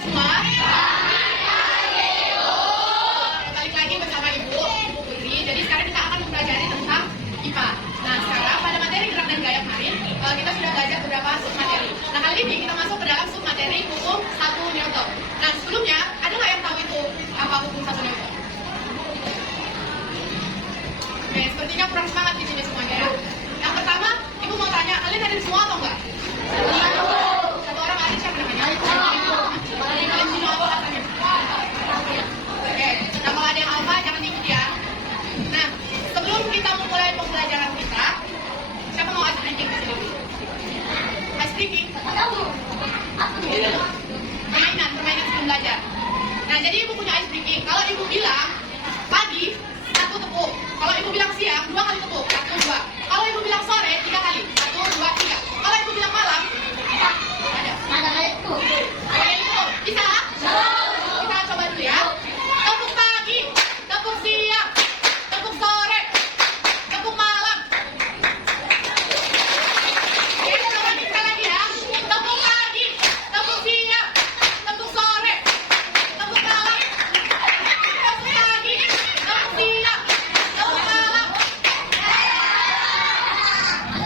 Semua, balik lagi bersama Ibu Putri. Jadi sekarang kita akan mempelajari tentang IPA. Nah, sekarang pada materi gerak dan gaya kemarin, kita sudah belajar beberapa submateri. Nah, kali ini kita masuk ke dalam submateri hukum 1 Newton. Nah, sebelumnya, ada nggak yang tahu itu apa hukum 1 Newton? Oke, sepertinya kurang semangat di sini semuanya ya. Yang pertama, Ibu mau tanya, kalian ada semua atau enggak? Satu orang ada, siapa namanya? Kalian semua apa katanya? Oke, nah kalau ada yang alfa jangan ikut ya. Nah, sebelum kita memulai pembelajaran kita, siapa mau ice breaking di sini? Ice breaking? Permainan sebelum belajar. Nah, jadi Ibu punya ice breaking. Kalau Ibu bilang pagi, 1 tepuk. Kalau Ibu bilang siang, 2 kali tepuk. 1, 2. Kalau Ibu bilang sore, 3 kali. 1, 2, 3. Kalau Ibu bilang malam, ada. Bisa? Kita coba dulu ya. Tepuk pagi, tepuk siang, tepuk sore, tepuk malam. Oke, coba kita lagi ya. Tepuk pagi, tepuk siang, tepuk sore, tepuk malam. Tepuk pagi, tepuk siang, tepuk malam.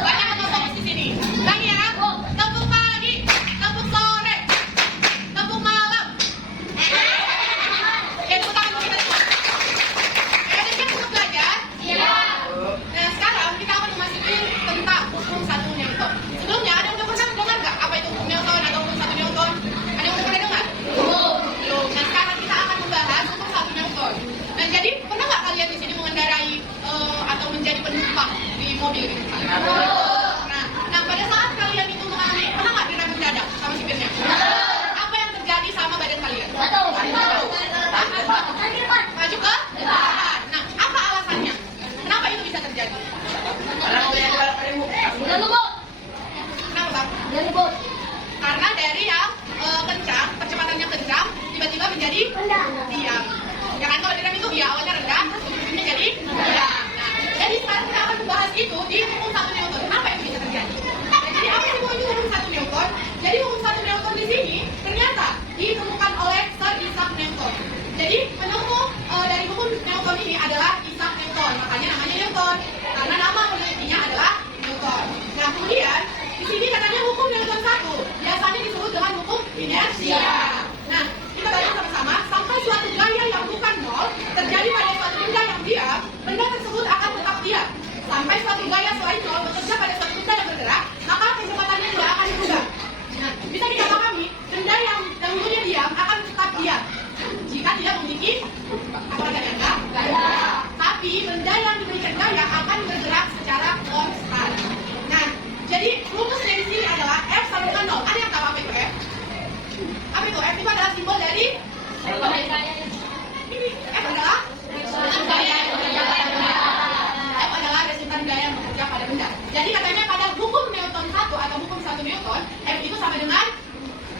Banyak yang fokus di sini. Lagi ya. Tepuk pagi, tepuk sore, tepuk malam. Oke, tepuk tangan kita semua. Oke, ada siap untuk belajar? Iya. Nah, sekarang kita akan memasuki tentang hukum 1 Newton. Sebelumnya, ada yang udah pernah dengar nggak apa itu hukum Newton atau hukum 1 Newton? Ada yang udah pernah dengar? Belum. Nah, sekarang kita akan membahas hukum 1 Newton. Nah, jadi pernah nggak kalian di sini mengendarai atau menjadi penumpang di mobil gitu? Nah, pada saat kalian itu mengalami, pernah nggak direm mendadak sama supirnya? Apa yang terjadi sama badan kalian? Maju ke depan. Nah, apa alasannya? Kenapa itu bisa terjadi? Kenapa, Bang? Karena dari yang kencang, percepatannya kencang, tiba-tiba menjadi diam. Ya kan, kalau direm itu ya awalnya rendah, terus ujung-ujungnya jadi diam. Nah, jadi sekarang kita akan membahas itu di hukum 1 Newton. Kenapa itu bisa terjadi? Nah, jadi apa sih itu hukum 1 Newton? Jadi hukum 1 Newton di sini ternyata ditemukan oleh Sir Isaac Newton. Jadi penemu dari hukum Newton ini adalah Isaac Newton, makanya namanya Newton. Karena nama penelitinya adalah Newton. Nah, kemudian di sini katanya hukum Newton 1 biasanya disebut dengan hukum inersia. Nah, kita baca sama-sama. Sampai suatu gaya yang bukan nol terjadi pada suatu benda yang diam, benda tersebut akan tetap diam. Sampai suatu gaya selain nol bekerja pada suatu benda yang bergerak, maka kecepatannya tidak akan berubah. Nah, bisa kita pahami, benda yang dahulunya diam akan tetap diam jika tidak memiliki apa gaya. Tapi benda yang diberikan gaya akan bergerak secara konstan. Nah, jadi rumusnya di sini adalah F sama dengan 0. Ada yang tahu apa itu F? Apa itu? F itu adalah simbol dari ini. F adalah resultan gaya yang bekerja pada benda. Jadi katanya pada hukum Newton 1 atau hukum 1 Newton, F itu sama dengan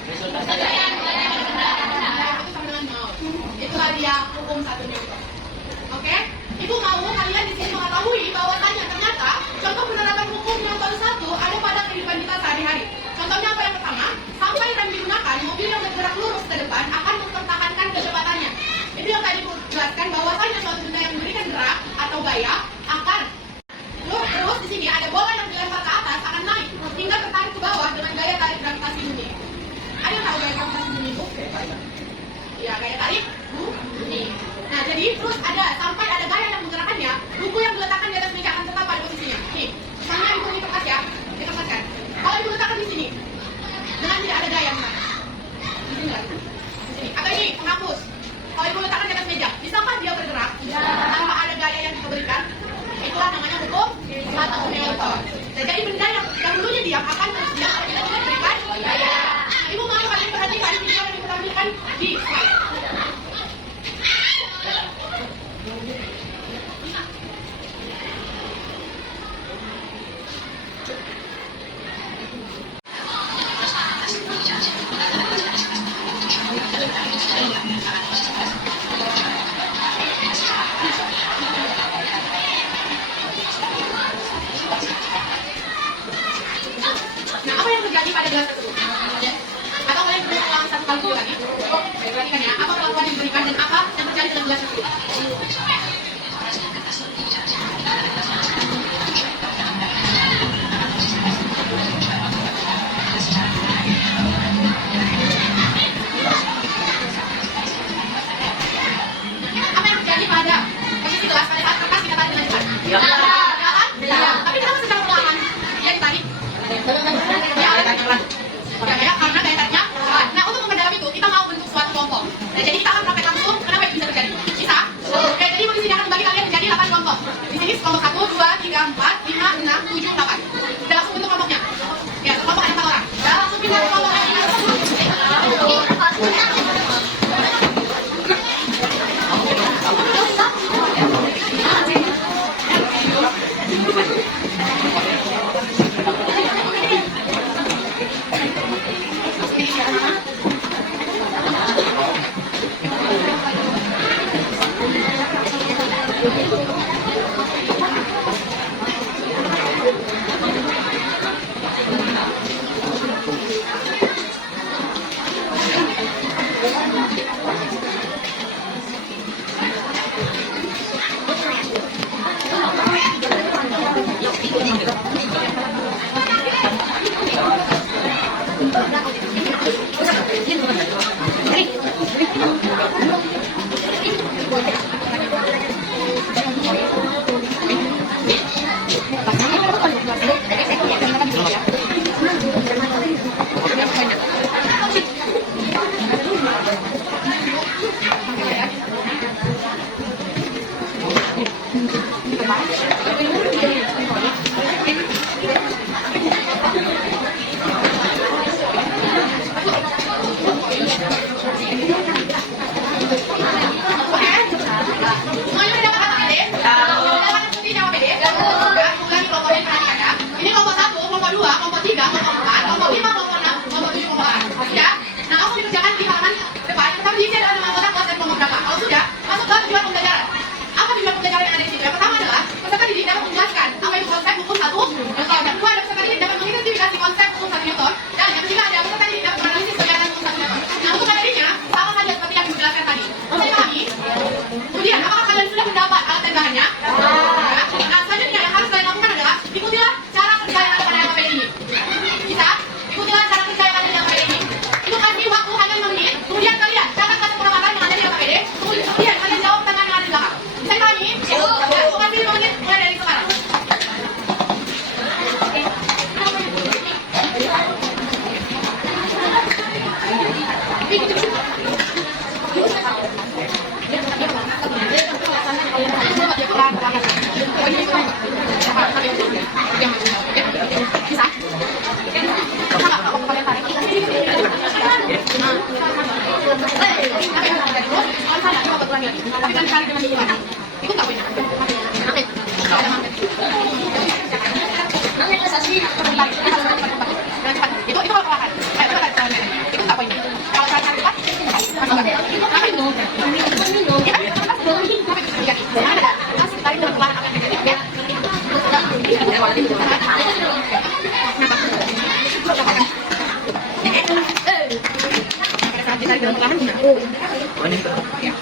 resultan gaya yang bekerja pada benda. F itu sama dengan 0. Itulah dia hukum 1 Newton. Oke? Ibu mau kalian di sini mengetahui bahwasanya ternyata contoh penerapan hukum Newton 1 ada pada kehidupan kita sehari-hari. Contohnya apa yang pertama? Sampai rem digunakan, mobil yang bergerak lurus ke depan akan mempertahankan kecepatannya. Itu yang tadi aku jelaskan bahwasanya suatu benda yang memberikan gerak atau gaya akan terus di sini ada bola yang dilempar ke atas akan naik hingga tertarik ke bawah dengan gaya tarik gravitasi bumi. Ada yang tahu gaya gravitasi bumi itu? Ya, gaya tarik bumi. Nah, jadi terus ada sampai ada gaya yang menggerakkannya, buku yang diletakkan di atas meja akan tetap pada posisinya. Nih, misalnya ibu ini kertas ya, dikertaskan. Kalau ibu letakkan di sini, dengan tidak ada gaya misalnya, di sini lagi, di sini. Atau ini penghapus. Kalau ibu letakkan di atas meja, bisakah dia bergerak tanpa ada gaya yang kita berikan? Itulah namanya hukum 1 Newton. Nah, jadi benda yang dahulunya diam akan terus diam kalau kita tidak berikan gaya. Ibu mau kalian perhatikan video yang ibu tampilkan di slide. video tadi. Baik, perhatikan ya. Apa perlakuan yang diberikan dan apa yang terjadi dalam gelas tersebut? Apa yang terjadi pada posisi gelas pada saat kertas kita tarik dengan cepat? Ya kan? Ya. Tapi kenapa secara perlahan? Ya ditarik. Ya, karena daya tariknya kuat. Nah, untuk memperdalam itu, kita mau bentuk suatu kelompok. Nah, jadi kita akan praktek langsung. Kenapa itu bisa terjadi? Bisa? Oke, jadi posisi akan membagi kalian menjadi 8 kelompok. Di sini kelompok 1, 2, 3, 4, 5, 6, 7, 8. Kita langsung bentuk kelompoknya. Ya, kelompok ada 4 orang. Kita langsung pindah ke kelompok yang ini.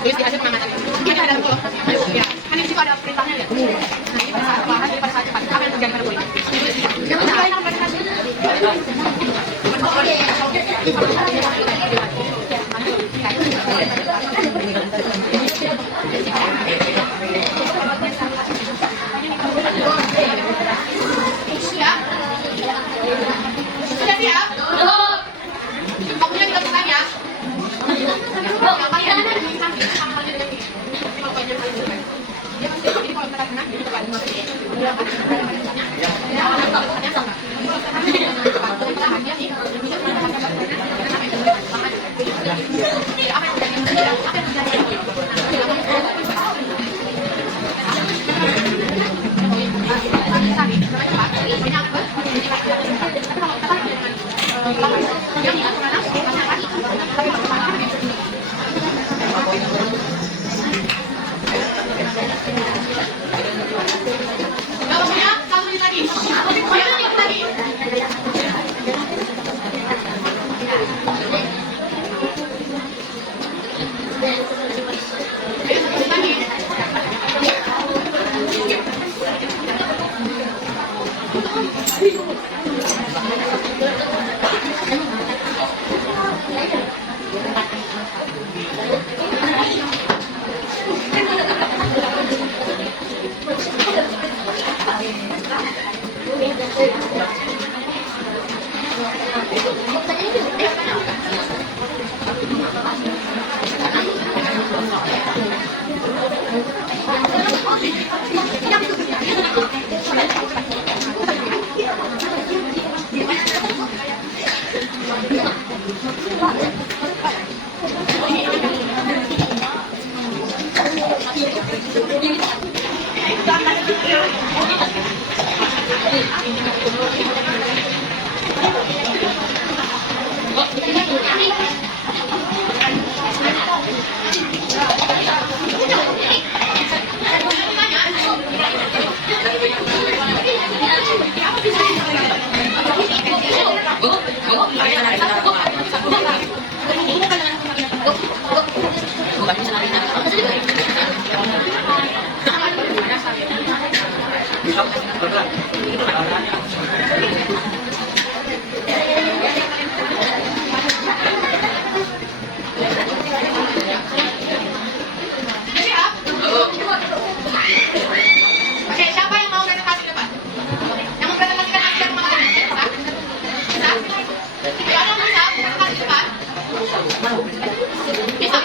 Tulis di hasil pengamatan. Ini ada dalam kolom. Ya, kan di situ ada perintahnya ya. Nah, ini pada saat perlahan, ini pada saat cepat. Apa yang terjadi pada bola? Ditulis di situ. Nah, kalian akan presentasi. Sudah siap? Waktunya dilakukan ya. Oke, siapa yang mau presentasi depan? Yang mempresentasikan hasil yang kemarin? Bisa? Bisa? Ayo, ada yang bisa presentasi depan? Bisa?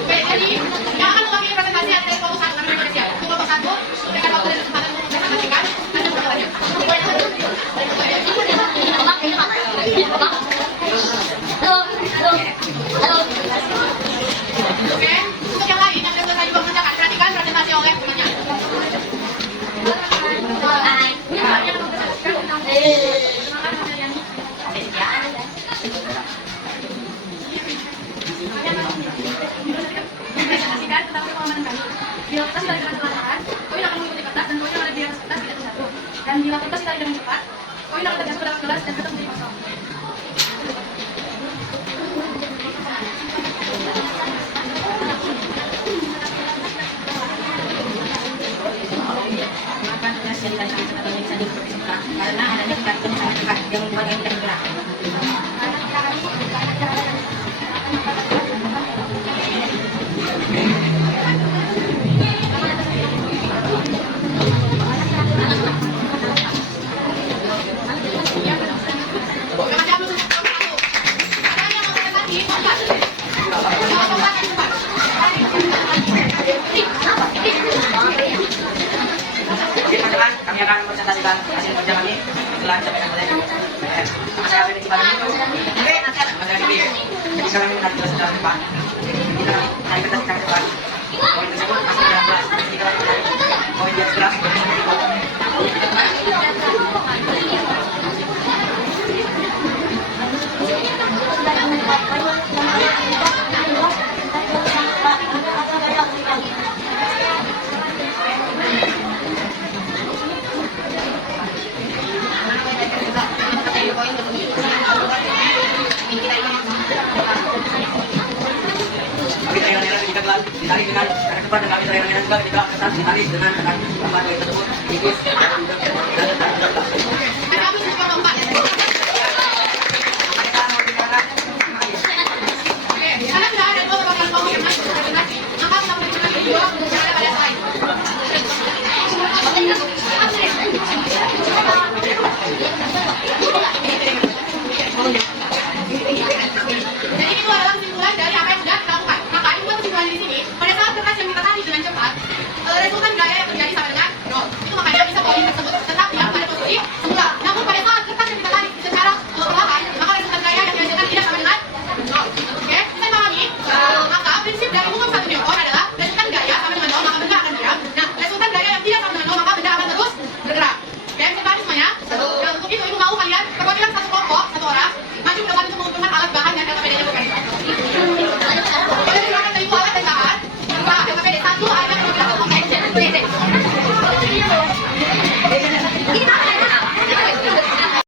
Oke, jadi yang akan mewakili presentasi adalah kelompok 1 namanya Indonesia. Itu kelompok 1, berikan waktu dan kesempatan untuk mempresentasikan. Anda berapa banyak? Oke, untuk yang lain yang sudah saya juga mengerjakan, perhatikan presentasi oleh temannya. Presentasikan tentang pengalaman kami. Bila kertas ditarik dengan perlahan, koin akan mengikuti kertas dan koin yang ada di atas kertas tidak terjatuh. Dan bila kertas ditarik dengan cepat, koin akan terjatuh ke dalam gelas dan kertas menjadi kosong. Karena adanya kartu yang sangat cepat yang membuat yang tidak bergerak. Kami akan mempresentasikan hasil kerja kami setelah disampaikan oleh masyarakat di Cipaling itu. Masyarakat ini, jika kami menarik gelas dalam depan, kita menarik kertas dalam depan, koin tersebut masuk dalam gelas. Jika kami menarik koin di atas gelas, ditarik dengan kertas cepat dan kami terang juga ketika kertas ditarik dengan kertas lembar koin tersebut tipis dan